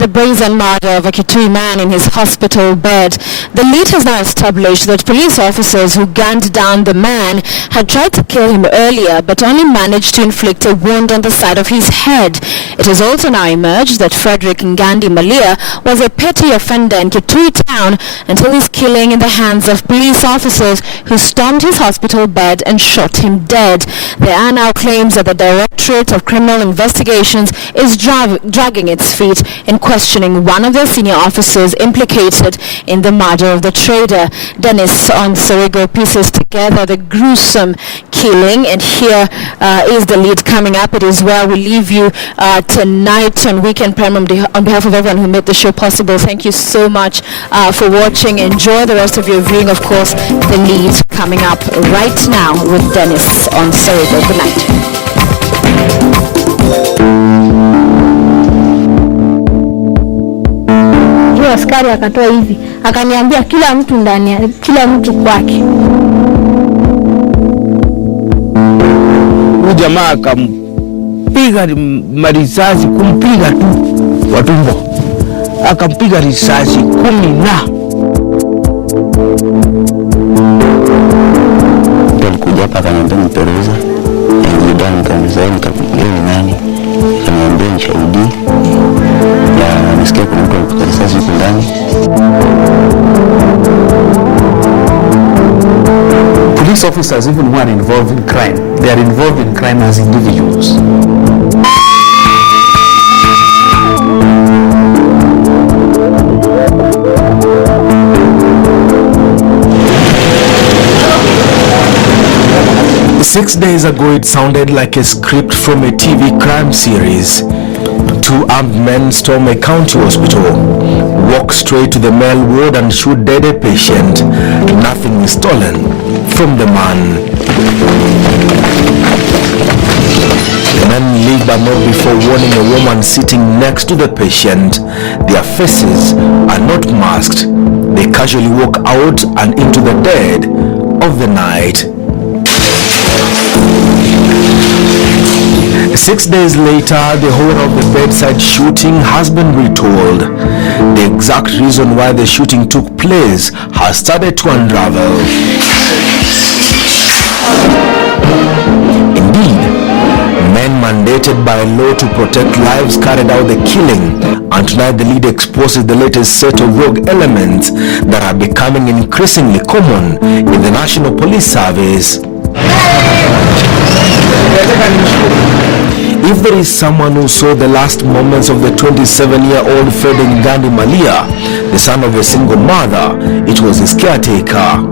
the brazen murder of a Kitui man in his hospital bed. The lead has now established that police officers who gunned down the man had tried to kill him earlier but only managed to inflict a wound on the side of his head. It has also now emerged that Fredrick Ngandi Malia was a petty offender in Kitui town until his killing in the hands of police officers who stormed his hospital bed and shot him dead. There are now claims that the Directorate of Criminal Investigations is dragging its feet in questioning one of their senior officers implicated in the murder of the trader. Dennis on Sorigo pieces together the gruesome killing, and here is the lead coming up. It is where we leave you tonight on Weekend Prime on behalf of everyone who made the show possible. Thank you so much for watching. Enjoy the rest of your viewing. Of course, the lead coming up right now with Dennis on Sorigo. Good night. Askari akatoa hivi, akaniambia kila mtu ndani, kila mtu kwake. Huyu jamaa akampiga marisasi, kumpiga tu watumbo, akampiga risasi 10 na alikuja hapa akaniambia nitoroza ndio nikamzaa nikakuja nani akaniambia nishahidi na nisikia kuna mtu anapiga risasi huko ndani. Police officers, even who are involved in crime, they are involved in crime as individuals. Six days ago, it sounded like a script from a TV crime series. 2 armed men storm a county hospital, walk straight to the male ward and shoot dead a patient. Nothing is stolen from the man. The men leave but not before warning a woman sitting next to the patient. Their faces are not masked. They casually walk out and into the dead of the night. 6 days later, the horror of the bedside shooting has been retold. The exact reason why the shooting took place has started to unravel. Indeed, men mandated by law to protect lives carried out the killing, and tonight the lead exposes the latest set of rogue elements that are becoming increasingly common in the National Police Service. If there is someone who saw the last moments of the 27-year-old Fredrick Ngandi Malia, the son of a single mother, it was his caretaker,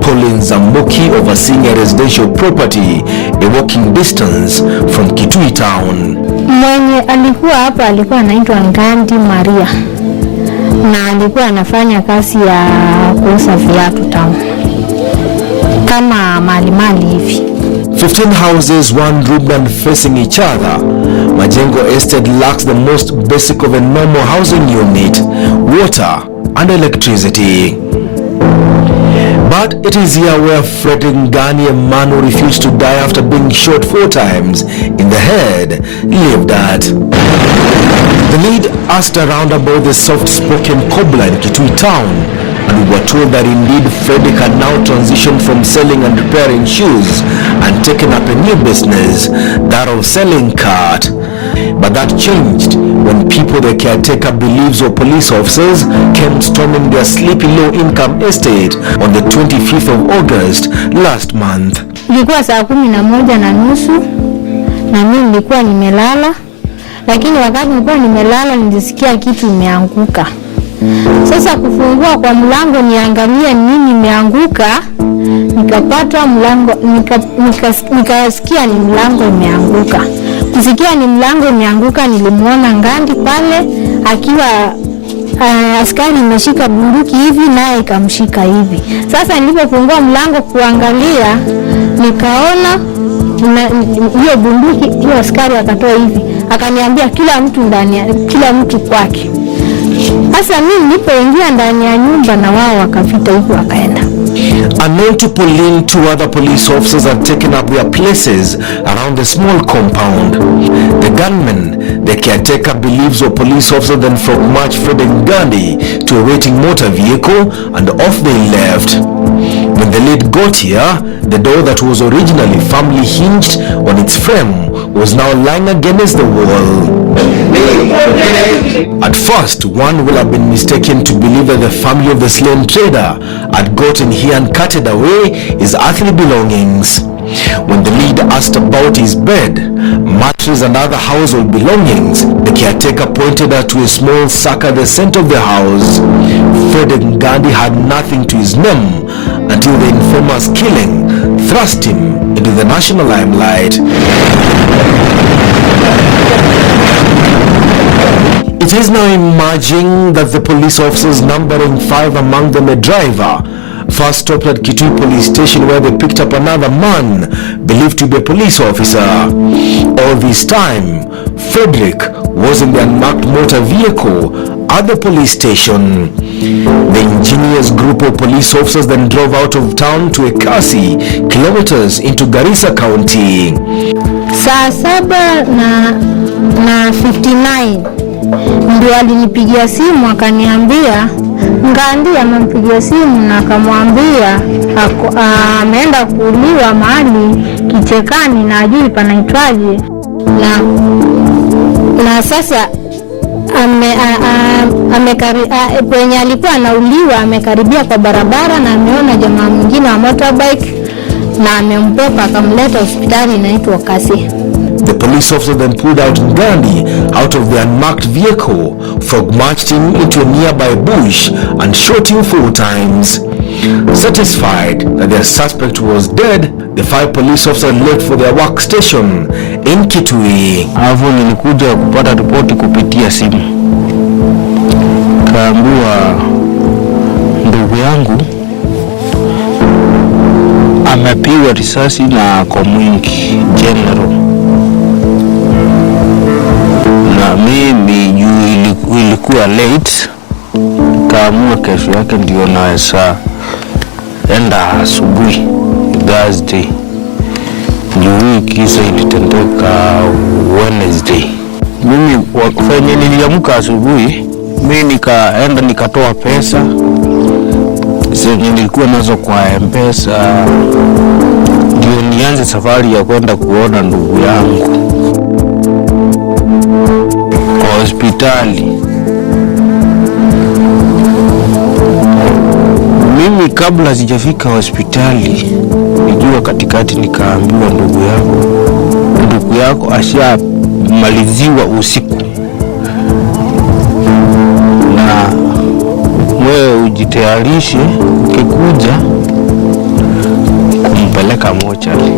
Pauline Zambuki, overseeing a residential property a walking distance from Kitui town. Mwenye alikuwa hapa alikuwa anaitwa Ngandi Malia na alikuwa anafanya kazi ya kuuza viatu town kama mali hivi. 15 houses, one room and facing each other. Majengo Estate lacks the most basic of a normal housing unit, water and electricity. But it is here where Fredrick Ngandi, a man who refused to die after being shot 4 times in the head, lived at. The lead asked around about the soft-spoken cobbler in Kitui town, and we were told that indeed Fredrick had now transitioned from selling and repairing shoes and taken up a new business, that of selling cart. But that changed when people the caretaker believes were police officers came storming their sleepy low-income estate on the 25th of August last month. Ilikuwa saa 11:30 na mimi nilikuwa nimelala, lakini wakati nilikuwa nimelala nilisikia kitu imeanguka. Sasa kufungua kwa mlango niangalia nini imeanguka, nikapata mlango, nikasikia ni mlango imeanguka. Kusikia ni mlango imeanguka, nilimuona Ngandi pale akiwa askari imeshika bunduki hivi naye ikamshika hivi. Sasa nilipofungua mlango kuangalia, nikaona hiyo bunduki, hiyo askari akatoa hivi, akaniambia kila mtu ndani, kila mtu kwake. Sasa mimi nilipoingia ndani ya nyumba na wao wakapita huko wakaenda. Unknown to Pauline, 2 other police officers had taken up their places around the small compound. The gunmen The caretaker believes a police officer then marched Fredrick Ngandi to a waiting motor vehicle and off they left. When the lead got here, the door that was originally firmly hinged on its frame was now lying against the wall. At first, one will have been mistaken to believe that the family of the slain trader had gotten here and carted away his earthly belongings. When the lead asked about his bed, mattress and other household belongings, the caretaker pointed her to a small sack at the center of the house. Fredrick Ngandi had nothing to his name until the informer's killing thrust him into the national limelight. It is now emerging that the police officers, numbering 5, among them a driver, first stopped at Kitui police station where they picked up another man believed to be a police officer. All this time, Fredrick was in the unmarked motor vehicle at the police station. The ingenious group of police officers then drove out of town to Ekasi, kilometers into Garissa County. Saa 7:59 ndio alinipigia simu akaniambia Ngandi amempigia simu na akamwambia ameenda kuuliwa mahali kichekani na ajui panaitwaje, na sasa kwenye alikuwa anauliwa amekaribia kwa barabara na ameona jamaa mwingine wa motorbike na amembeba akamleta hospitali inaitwa Kasi. The police officer then pulled out Ngandi out of the unmarked vehicle, frog-marched him into a nearby bush and shot him 4 times. Satisfied that their suspect was dead, the 5 police officers left for their workstation in Kitui. Hapo nilikuja kupata ripoti kupitia simu. Kaambiwa ndugu yangu amepigwa risasi na Komwingi General. Na mimi ilikuwa late, kaamua kesho yake ndio naweza enda asubuhi Thursday. Juu kisa ilitendeka Wednesday. Mimi wakufanya niliamka asubuhi, mimi nikaenda nikatoa pesa zenye nilikuwa nazo kwa M-Pesa ndio nianze safari ya kwenda kuona ndugu yangu hospitali. Mimi kabla sijafika hospitali nijua katikati nikaambiwa ndugu yako ashamaliziwa usiku na wewe ujitayarishe ukikuja kumpeleka mochari.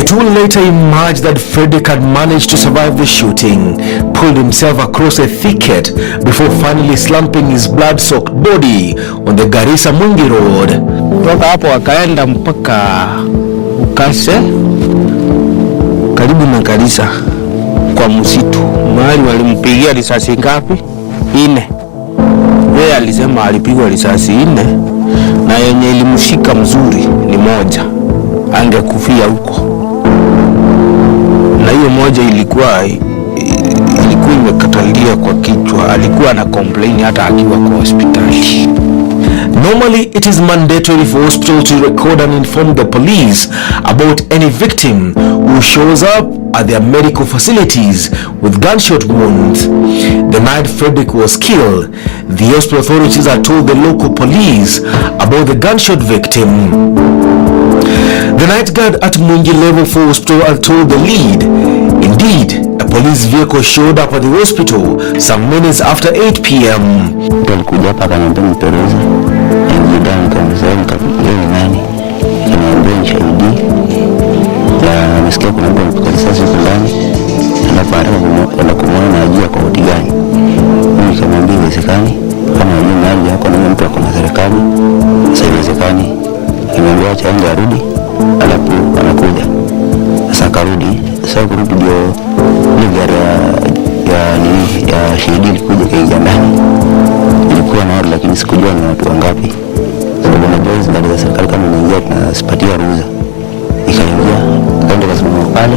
It will later emerge that Fredrick had managed to survive the shooting, pulled himself across a thicket before finally slumping his blood-soaked body on the Garissa Mungi Road. Kutoka hapo akaenda mpaka Ukase karibu na Garissa kwa msitu. Mahali walimpigia risasi ngapi? 4. Yeye alisema alipigwa risasi 4 na yenye ilimshika mzuri ni 1. Angekufia huko. Na hiyo 1 ilikuwa imekatalia kwa kichwa. Alikuwa na complain hata akiwa kwa hospitali. Normally, it is mandatory for hospital to record and inform the police about any victim who shows up at their medical facilities with gunshot wounds. The night Fredrick was killed, the hospital authorities had told the local police about the gunshot victim. The night guard at Mungi Level 4 Hospital had told the lead. Indeed, a police vehicle showed up at the hospital some minutes after 8 p.m. Alikuja hapa akaniambia mperuza. Nilidai nikamsema ni nani? Nikamwambia shahidi. Na nasikia kuna mtu mpaka risasi huko ndani. Anapoanza kumwona ajia kwa hodi gani. Mimi nikamwambia iwezekani kama yeye mahali yako na mtu ako na serikali. Sasa iwezekani. Nikamwambia acha anje arudi. Alafu anakuja. Sasa akarudi. Sasa kurudi ndio ile gari ya shahidi ilikuja kaingia ndani. Ilikuwa na watu lakini sikujua ni watu wangapi. Sababu najua hizo gari za serikali kama inaingia tunasipatia ruhusa. Ikaingia, kaenda kasimama pale.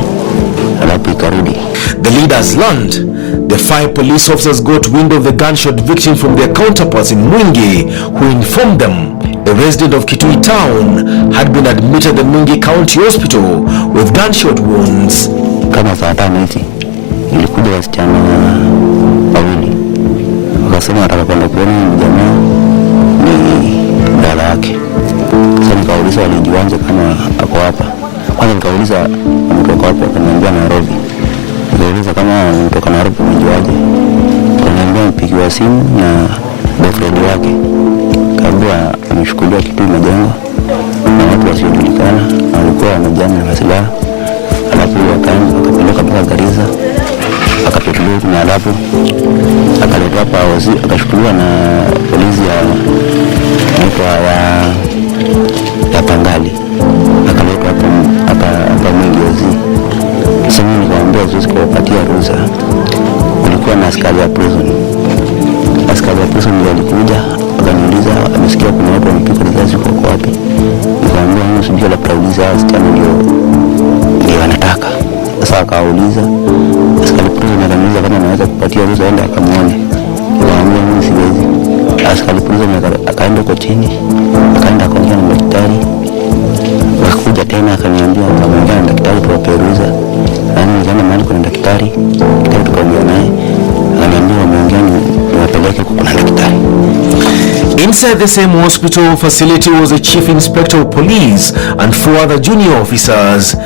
alafu ikarudi. The leaders learned the 5 police officers got wind of the gunshot victim from their counterparts in Mwingi, who informed them a resident of Kitui town had been admitted at Mwingi County Hospital with gunshot wounds. Kama saa 5 hivi ilikuja wasichana wawili wakasema wataka kwenda kuona jamaa ni dada yake. Sasa nikauliza walijuaje kama ako hapa. Kwanza nikauliza ametoka wapi, akaniambia Nairobi. Nikauliza kama ametoka Nairobi umejuaje, akaniambia mpigiwa simu na boyfriend wake. Kaambia ameshukuliwa Kitui majengo na watu wasiojulikana, walikuwa wamejana na silaha. Alafu akapeleka mpaka Garissa, akapetuliwa kuna alafu akaletwa hapa akashukuliwa na polisi ya Pangali, akaletwa hapa Mwingi Ozi. Sasa mimi nikamwambia siwezi kuwapatia ruhusa. Kulikuwa na askari ya prison ndio alikuja akaniuliza amesikia kuna watu wamepigwa risasi kwa wapi. Nikamwambia mimi sijui, la pauliza wasichana ndio wanataka. Sasa akauliza askari prison akaniuliza kama anaweza kupatia ruhusa aende akamuone. Nikamwambia mimi siwezi. Askari prison akaenda huko chini, akaenda akaongea na daktari. Akakuja tena akaniambia akaongea na daktari tuwaperuza. Nikaenda mahali kuna daktari tukaongea naye, akaniambia wameongea niwapeleke kuna daktari. Inside the same hospital facility was a chief inspector of police and 4 other junior officers.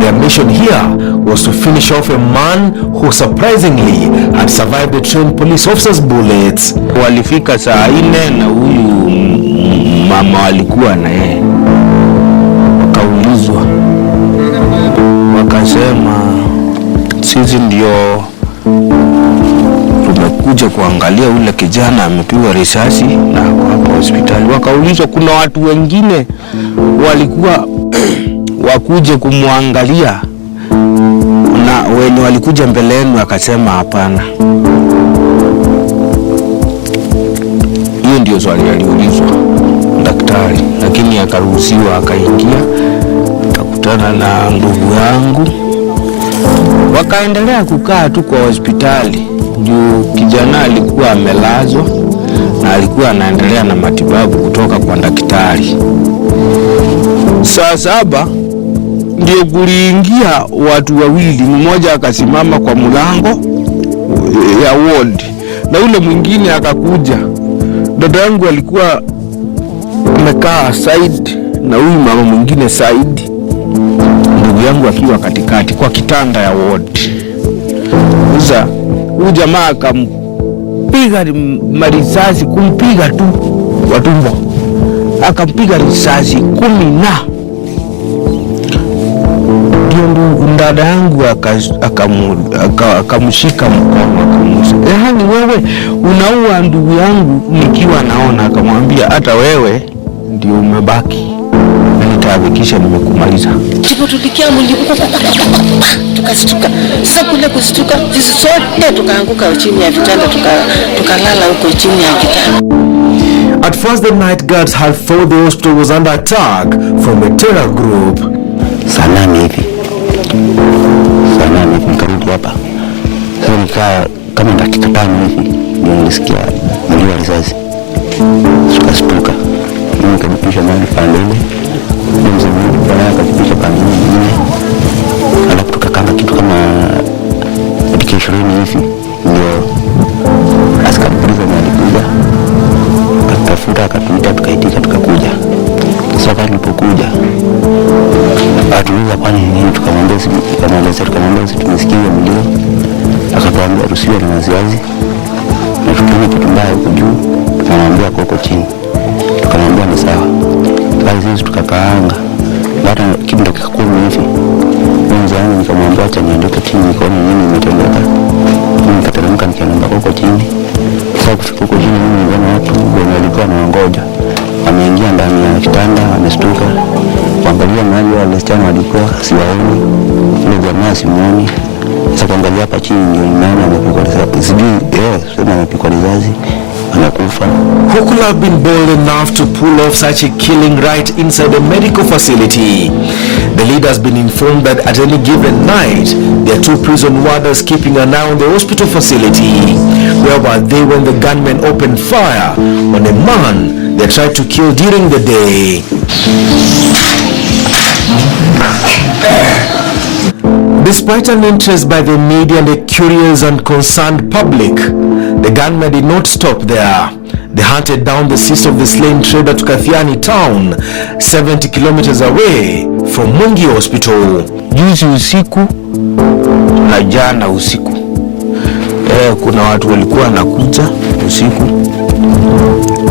Their mission here was to finish off a man who surprisingly had survived the trained police officers' bullets. Walifika saa 4 na huyu mama walikuwa na yeye. Wakaulizwa, wakasema sisi ndio tumekuja kuangalia ule kijana amepigwa risasi na hapa hospitali. Wakaulizwa kuna watu wengine walikuwa wakuje kumwangalia na wenye walikuja mbele yenu, akasema hapana. Hiyo ndio swali aliulizwa daktari, lakini akaruhusiwa akaingia, akakutana na ndugu yangu, wakaendelea kukaa tu kwa hospitali. Ndio kijana alikuwa amelazwa na alikuwa anaendelea na matibabu kutoka kwa daktari. Saa 7 ndio kuliingia watu wawili, mmoja akasimama kwa mlango ya ward na ule mwingine akakuja. Dada yangu alikuwa amekaa side na huyu mama mwingine side, ndugu yangu akiwa katikati kwa kitanda ya ward. Sasa huyu jamaa akampiga marisasi, kumpiga tu kwa tumbo, akampiga risasi 10 ndio dada yangu akamshika mkono akamusa, yaani wewe unaua ndugu yangu nikiwa naona. Akamwambia hata wewe ndio umebaki na nitahakikisha nimekumaliza. Ndipo tulikia mwili tukastuka. Sasa kule kustuka sisi sote tukaanguka chini ya vitanda, tukalala huko chini ya kitanda. At first the night guards had thought the hospital was under attack from a terror group. Sana hivi nikarudi hapa. Sasa nikaa kama dakika 5 hivi ndio nilisikia mlio wa risasi. Tukastuka. Mimi nikapisha mahali pale. Ndio mzungu bwana akapisha pale nyingine. Alafu tukakanga kitu kama dakika 20 hivi ndio askari polisi alikuja. Akatafuta akatuita, tukaitika tukakuja. Sasa wakati tulipokuja atuliza kwani nini, tukamwambia tumesikia mlio. Akatuambia tusiwe na wasiwasi na tukiona kitu mbaya huko juu tukamwambia huko chini. Tukamwambia ni sawa. Basi tukakaanga. Baada ya kitu dakika 10 hivi mwanzo nikamwambia acha niondoke chini nikaona nini imetendeka. Nikateremka nikaenda huko chini. Sasa kufika huko chini mimi niliona watu wenye walikuwa wanaongoja wameingia ndani ya kitanda, wamestuka kuangalia mahali wale wasichana walikuwa siwaoni, ile jamaa simuoni. Sasa kuangalia hapa chini ndio nimeona amepigwa risasi, sijui sema amepigwa risasi anakufa. Who could have been bold enough to pull off such a killing right inside a medical facility? The lead has been informed that at any given night, there are 2 prison warders keeping an eye on the hospital facility. Where were they when the gunmen opened fire on a man they tried to kill during the day? Despite an interest by the media and a curious and concerned public, the gunmen did not stop there. They hunted down the sister of the slain trader to Kathiani town, 70 kilometers away from Mungi Hospital. Juzi usiku na jana usiku, kuna watu walikuwa wanakuja usiku.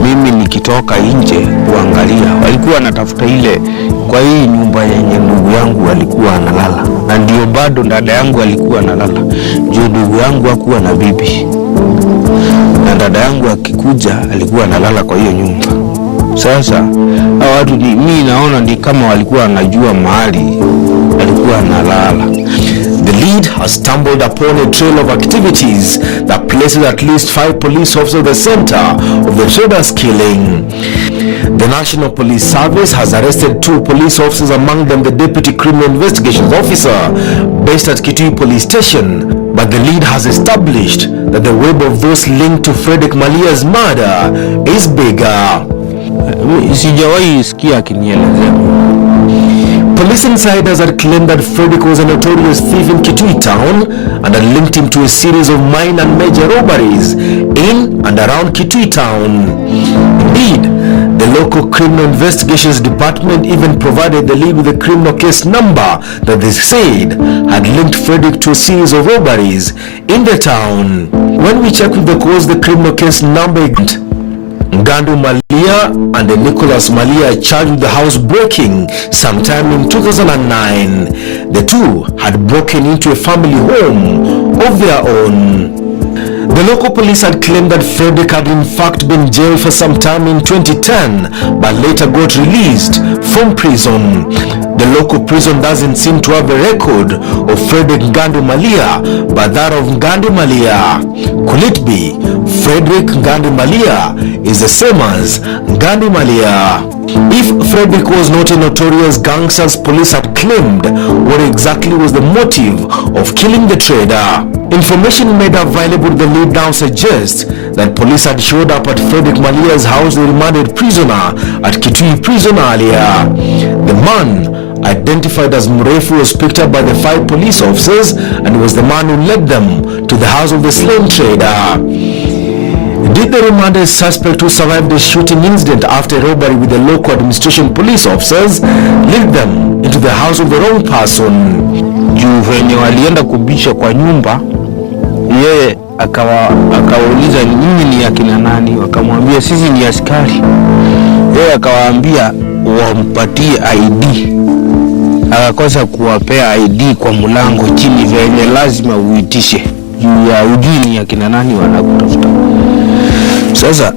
Mimi nikitoka nje kuangalia, walikuwa wanatafuta ile kwa hii nyumba yenye ndugu yangu alikuwa analala, na ndio bado dada yangu alikuwa analala. Ndio ndugu yangu hakuwa na bibi, na dada yangu akikuja alikuwa analala kwa hiyo nyumba. Sasa hao watu mimi naona ni kama walikuwa wanajua mahali alikuwa analala. The lead has stumbled upon a trail of activities that places at least 5 police officers at the center of the trader's killing. The National Police Service has arrested 2 police officers, among them the Deputy Criminal Investigations Officer based at Kitui Police Station. But the lead has established that the web of those linked to Fredrick Malia's murder is bigger. Sijawahi sikia akinielezea. Police insiders had claimed that Fredrick was a notorious thief in Kitui town and had linked him to a series of minor and major robberies in and around Kitui town. Indeed, the local criminal investigations department even provided the lead with a criminal case number that they said had linked Fredrick to a series of robberies in the town. When we checked with the cause, the criminal case number Ngandi Malia and Nicholas Malia charged with the housebreaking sometime in 2009. The 2 had broken into a family home of their own. The local police had claimed that Fredrick had in fact been jailed for some time in 2010 but later got released from prison. The local prison doesn't seem to have a record of Fredrick Ngandi Malia but that of Ngandi Malia. Could it be Fredrick Ngandi Malia is the same as Ngandi Malia? If Fredrick was not a notorious gangster as police had claimed, what exactly was the motive of killing the trader? Information made available to the lead now suggests that police had showed up at Fredrick Malia's house, the remanded prisoner at Kitui prison earlier. The man, identified as Mrefu, was picked up by the 5 police officers and was the man who led them to the house of the slain trader. Did the remanded suspect who survived the shooting incident after a robbery with the local administration police officers lead them into the house of the wrong person? Juu venye walienda kubisha kwa nyumba, yeye akawauliza nyinyi ni akina nani, wakamwambia sisi ni askari. Yeye akawaambia wampatie ID, akakosa kuwapea ID kwa mlango chini venye lazima uitishe juu ya ujui ni akina nani wanakutafuta. Sasa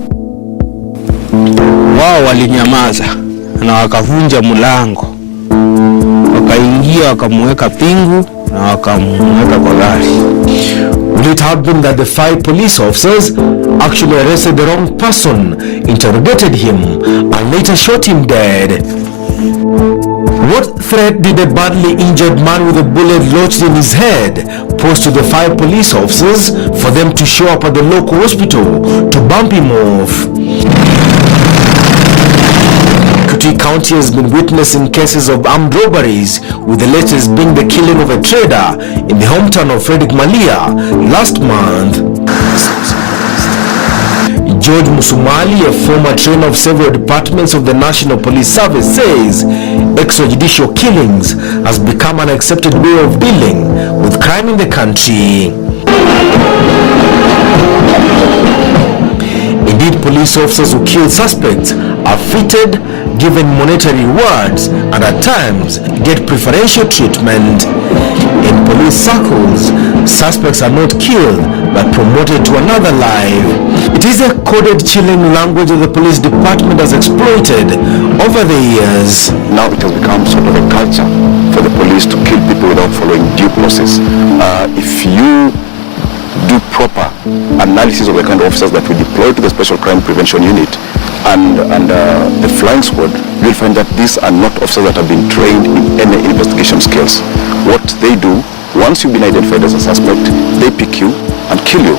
wao walinyamaza na wakavunja mlango, wakaingia wakamweka pingu na wakamweka kwa gari. Would it have been that the 5 police officers actually arrested the wrong person, interrogated him, and later shot him dead? What threat did a badly injured man with a bullet lodged in his head pose to the 5 police officers for them to show up at the local hospital to bump him off? Kitui County has been witnessing cases of armed robberies, with the latest being the killing of a trader in the hometown of Fredrick Malia last month. George Musumali, a former trainer of several departments of the National Police Service, says extrajudicial killings has become an accepted way of dealing with crime in the country. Indeed, police officers who kill suspects are fitted, given monetary rewards, and at times get preferential treatment. In police circles, suspects are not killed but promoted to another life. It is a coded, chilling language that the police department has exploited over the years. Now it has become sort of a culture for the police to kill people without following due process. If you do proper analysis of the kind of officers that we deploy to the Special Crime Prevention Unit and the flying squad, you'll find that these are not officers that have been trained in any investigation skills. What they do, once you've been identified as a suspect, they pick you and kill you.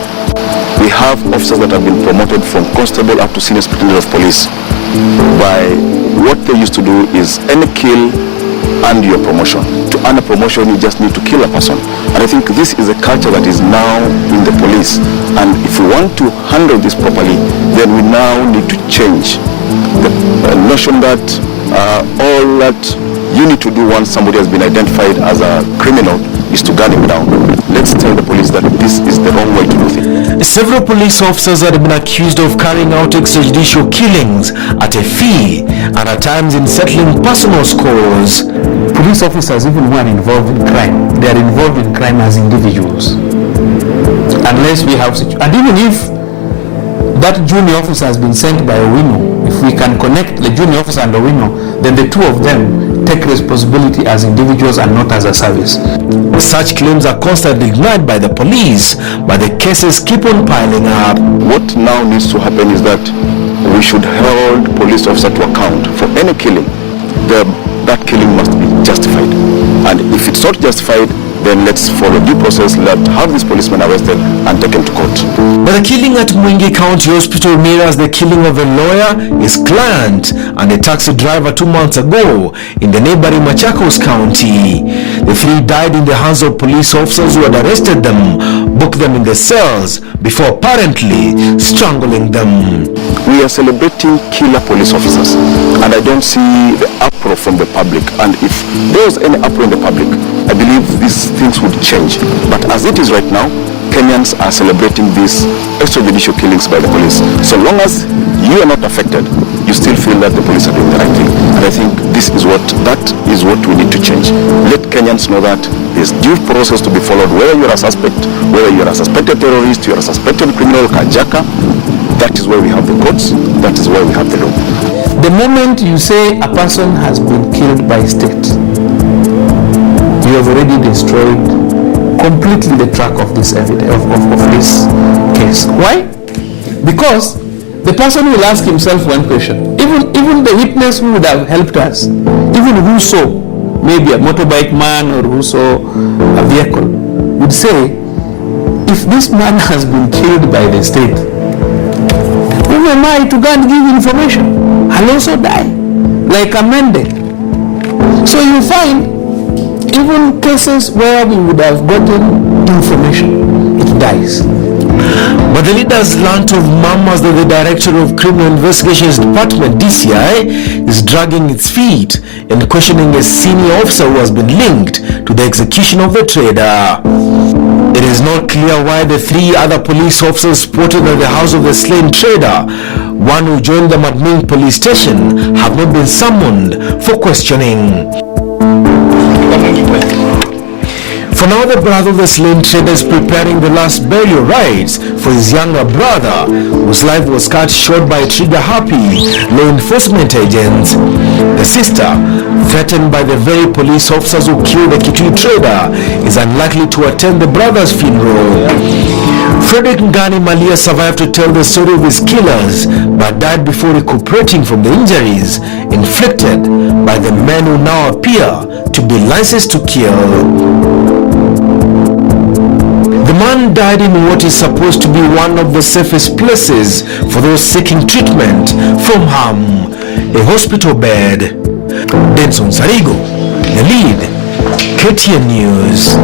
We have officers that have been promoted from constable up to senior superintendent of police. By what they used to do is any kill and your promotion. To earn a promotion, you just need to kill a person. And I think this is a culture that is now in the police. And if we want to handle this properly, then we now need to change the notion that all that you need to do once somebody has been identified as a criminal is to gun him down. Let's tell the police that this is the wrong way to do things. Several police officers had been accused of carrying out extrajudicial killings at a fee and at times in settling personal scores. Police officers, even who are involved in crime, they are involved in crime as individuals. Unless we have, and even if that junior officer has been sent by Owino, if we can connect the junior officer and Owino, then the two of them take responsibility as individuals and not as a service. Such claims are constantly denied by the police, but the cases keep on piling up. What now needs to happen is that we should hold police officer to account for any killing. That killing must be justified. And if it's not justified, then let's follow due process, let's have this policeman arrested and taken to court. But the killing at Mwingi County Hospital mirrors the killing of a lawyer, his client, and a taxi driver 2 months ago in the neighboring Machakos County. The three died in the hands of police officers who had arrested them, booked them in the cells before apparently strangling them. We are celebrating killer police officers, and I don't see the uproar from the public. And if there was any uproar in the public, I believe these things would change. But as it is right now, Kenyans are celebrating these extrajudicial killings by the police. So long as you are not affected, you still feel that the police are doing the right thing. And I think that is what we need to change. Let Kenyans know that there's due process to be followed, whether you're a suspect, whether you're a suspected terrorist, you're a suspected criminal, kajaka. That is why we have the courts, that is why we have the law. The moment you say a person has been killed by state, you have already destroyed completely the track of this evidence, of this case. Why? Because the person will ask himself one question. Even the witness who would have helped us, even who saw maybe a motorbike man or who saw a vehicle, would say, if this man has been killed by the state, who am I to go and give information? I'll also die, like Amende. So you find even cases where we would have gotten information, it dies. But the leaders learnt of murmurs that the Directorate of Criminal Investigations Department, DCI, is dragging its feet and questioning a senior officer who has been linked to the execution of the trader. It is not clear why the three other police officers spotted at the house of the slain trader, one who joined them at Ming police station, have not been summoned for questioning. For now, the brother of the slain trader is preparing the last burial rites for his younger brother, whose life was cut short by trigger-happy law enforcement agents. The sister, threatened by the very police officers who killed the Kitui trader, is unlikely to attend the brother's funeral. Fredrick Ngandi Malia survived to tell the story of his killers, but died before recuperating from the injuries inflicted by the men who now appear to be licensed to kill. The man died in what is supposed to be one of the safest places for those seeking treatment from harm, a hospital bed. Denson Sarigo, the lead, KTN News.